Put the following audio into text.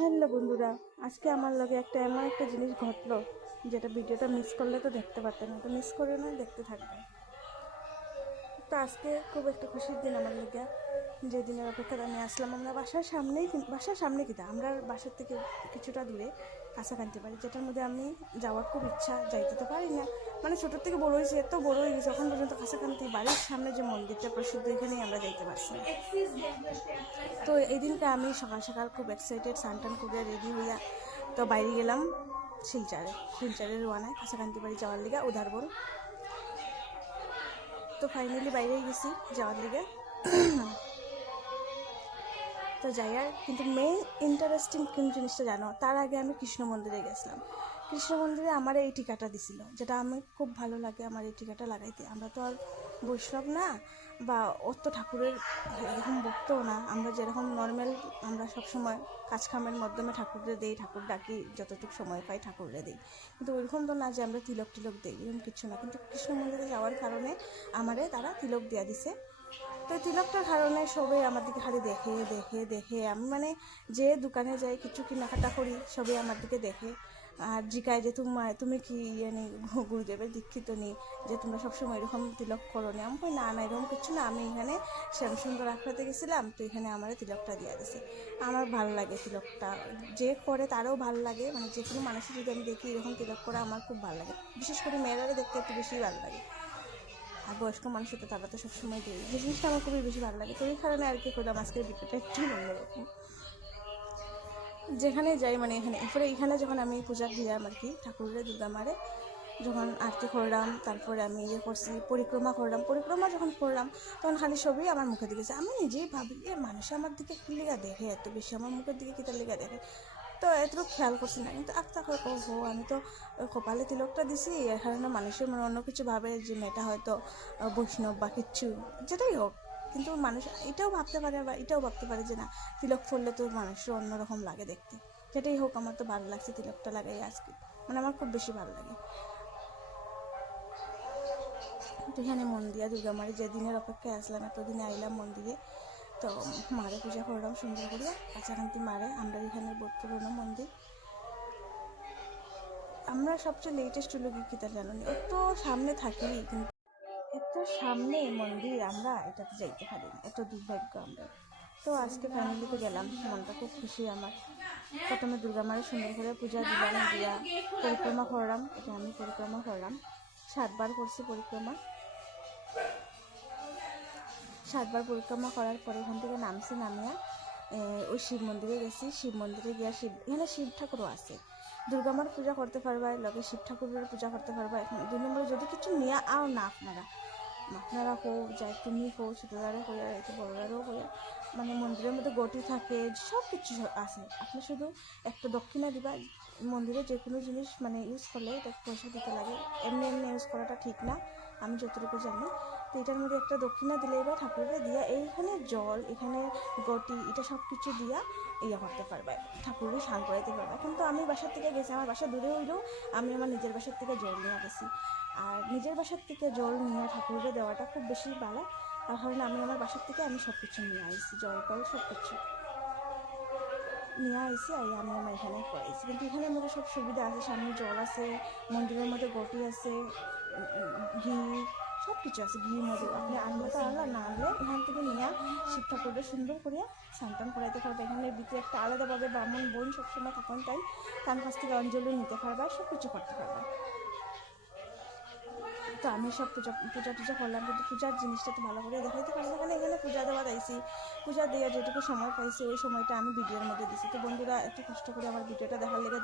Hello বন্ধুরা, আজকে আমার লগে এমন একটা জিনিস ঘটলো যেটা ভিডিওটা মিস করলে তো দেখতে পারতেন না, তো মিস করে না দেখতে থাকবে। তো আজকে খুব একটা খুশির দিন আমার লগে, যে দিনের অপেক্ষায় আমি আসলাম। আমরা বাসার সামনে কিনা আমরা বাসার থেকে কিছুটা দূরে কাছাকাছি পারি, যেটার মধ্যে আমি যাওয়ার খুব ইচ্ছা, যাইতে তো পারি না। মানে ছোটোর থেকে বড় হয়েছে, এত বড় হয়ে গেছে, এখন পর্যন্ত কাছাকাছি বাড়ির সামনে যে মন্দিরটা প্রসিদ্ধ, এখানেই আমরা যাইতে পারছি না। তো এই দিনকে আমি সকাল সকাল খুব এক্সাইটেড, সানটান করে রেডি হইয়া তো বাইরে গেলাম শিলচারে রোয়ানায় কাছাকাছি বাড়ি যাওয়ার লিগা উদারবন। তো ফাইনালি বাইরেই গেছি যাওয়ার লিগে। তো যাই, আর কিন্তু মেইন ইন্টারেস্টিং কোন জিনিসটা জানো, তার আগে আমি কৃষ্ণ মন্দিরে গেছিলাম। কৃষ্ণ মন্দিরে আমার এই টিকাটা দিছিল, যেটা আমি খুব ভালো লাগে আমার এই টিকাটা লাগাইতে। আমরা তো আর বৈষ্ণব না বা অত ঠাকুরের এরকম ভক্তও না, আমরা যেরকম নর্মাল আমরা সবসময় কাজকামের মাধ্যমে ঠাকুররে দিই, ঠাকুর ডাকি, যতটুকু সময় পাই ঠাকুররে দিই। কিন্তু ওইরকম তো না যে আমরা তিলক দিই, এরকম কিছু না। কিন্তু কৃষ্ণ মন্দিরে যাওয়ার কারণে আমারে তারা তিলক দিয়া দিছে। তো তিলকটার কারণে সবাই আমার দিকে খালি দেখে দেখে দেখে, আমি মানে যে দোকানে যাই কিছু কেনাকাটা করি, সবাই আমার দিকে দেখে আর জিজ্ঞায় যে তুমি কি গুরুদেবের দীক্ষিত নি, যে তোমরা সবসময় এরকম তিলক করো নি? আমি কই না না, এরকম কিছু না, আমি এখানে শ্যামসুন্দর আখড়াতে গেছিলাম, তো এখানে আমার তিলকটা দিয়ে দিছে। আমার ভালো লাগে তিলকটা, যে করে তারও ভালো লাগে, মানে যে কোনো মানুষের যদি আমি দেখি এরকম তিলক করা আমার খুব ভালো লাগে। বিশেষ করে মেয়েরা দেখতে একটু বেশি ভালো লাগে, আর বয়স্ক মানুষ তো তারা তো সবসময় দেয়, যে জিনিসটা আমার খুবই বেশি ভালো লাগে। তো এই কারণে আর কি করলাম, আজকের ভিডিওটা একটু অন্যরকম। যেখানে যাই মানে এখানে যখন আমি পূজা দিলাম আর কি ঠাকুরের দুর্গা মারে, যখন আরতি করলাম, তারপরে আমি করছি পরিক্রমা যখন করলাম, তখন খালি ছবি আমার মুখের দিকে, আমি নিজেই ভাবি মানুষ আমার দিকে কী লেগা দেখে, এত বেশি আমার মুখের দিকে কী তার লেগা দেখে। তো এতটুকু খেয়াল করছি না, কিন্তু আস্তে করে আমি তো কপালে তিলকটা দিছি, এর কারণে মানুষের মনে অন্য কিছু ভাবে যে মেয়েটা হয়তো বৈষ্ণব বা কিচ্ছু, যেটাই হোক। কিন্তু মানুষ এটাও ভাবতে পারে, বা এটাও ভাবতে পারে যে না, তিলক পরলে তো মানুষের অন্যরকম লাগে দেখতে। যেটাই হোক, আমার তো ভালো লাগছে তিলকটা লাগাই আজকে, মানে আমার খুব বেশি ভালো লাগে। তো এখানে মন্দিরে দুর্গা মারি যেদিনের অপেক্ষায় আসলাম, এতদিনে আইলাম মন্দিরে। তো মারে পূজা করলাম সুন্দর করে, কাছাকাছি মারে, আমরা এখানে বহুত পুরোনো মন্দির। আমরা সবচেয়ে লেটেস্ট হলো কি তা জানো, এত সামনে থাকি কিন্তু এত সামনে মন্দির আমরা এটাতে যাইতে পারি না, এত দুর্ভাগ্য আমরা। তো আজকে ফ্যামিলিতে গেলাম, মনটা খুব খুশি আমার। প্রথমে দুর্গা মায়ের সুন্দর করে পূজা দিলাম, দিয়া পরিক্রমা করলাম। এটা আমি পরিক্রমা করলাম 7বার করছি পরিক্রমা। 7বার পরিক্রমা করার পরে এখান থেকে নামিয়া ওই শিব মন্দিরে গেছি। শিব মন্দিরে গিয়া এখানে শিব ঠাকুরও আছে, দুর্গামার পূজা করতে পারবা, লগে শিব ঠাকুরের পূজা করতে পারবা। এখন 2 নম্বরে যদি কিছু নিয়ে আও না, আপনারা হোক, যাই তুমি হোক, ছোটোদারে হইয়া একটু বড়োদারও হইয়া, মানে মন্দিরের মধ্যে গটি থাকে, সব কিছু আছে। আপনি শুধু একটা দক্ষিণা দিবা। মন্দিরে যে কোনো জিনিস মানে ইউজ করলে এটা পয়সা দিতে লাগে, এমনি এমনি ইউজ করাটা ঠিক না, আমি যতটুকু জানি। তো এটার মধ্যে একটা দক্ষিণা দিলে এবার ঠাকুরকে দিয়া এইখানে জল, এখানে গটি, এটা সব কিছু দিয়া ইয়ে করতে পারবে, ঠাকুরকে স্নান করাইতে পারবে। এখন তো আমি বাসার থেকে গেছি, আমার বাসা দূরে হইলেও আমি আমার নিজের বাসার থেকে জল নিয়ে গেছি। আর নিজের বাসার থেকে জল নিয়ে ঠাকুরকে দেওয়াটা খুব বেশি ভালো, তার কারণে আমি আমার বাসার থেকে আমি সব কিছু নিয়ে আসছি, জল টল সব কিছু নিয়ে আইসি, আর আমি আমার এখানে করাইছি। কিন্তু এখানের মধ্যে সব সুবিধা আছে, সামনে জল আছে, মন্দিরের মধ্যে গটি আছে, ঘি, সব কিছু আছে। ঘির মধ্যে আপনি আনলে তো আনলা, না আনলে এখান থেকে নিয়ে শিব ঠাকুরটা সুন্দর করিয়া স্নান করাইতে পারবে। এখানে ভিতরে একটা আলাদাভাবে ব্রাহ্মণ বোন সবসময় থাকেন, তাই তার কাছ থেকে অঞ্জলি নিতে পারবা, সব কিছু করতে পারবা। তো আমি সব পূজা করলাম, কিন্তু পূজার জিনিসটা তো ভালো করে দেখাইতে পারছি না। এখানে পূজা দেওয়া দিয়েছি, পূজা দেওয়ার যেটুকু সময় পাইছি ওই সময়টা আমি ভিডিওর মধ্যে দিছি। তো বন্ধুরা একটু কষ্ট করে আমার ভিডিওটা দেখার লেগে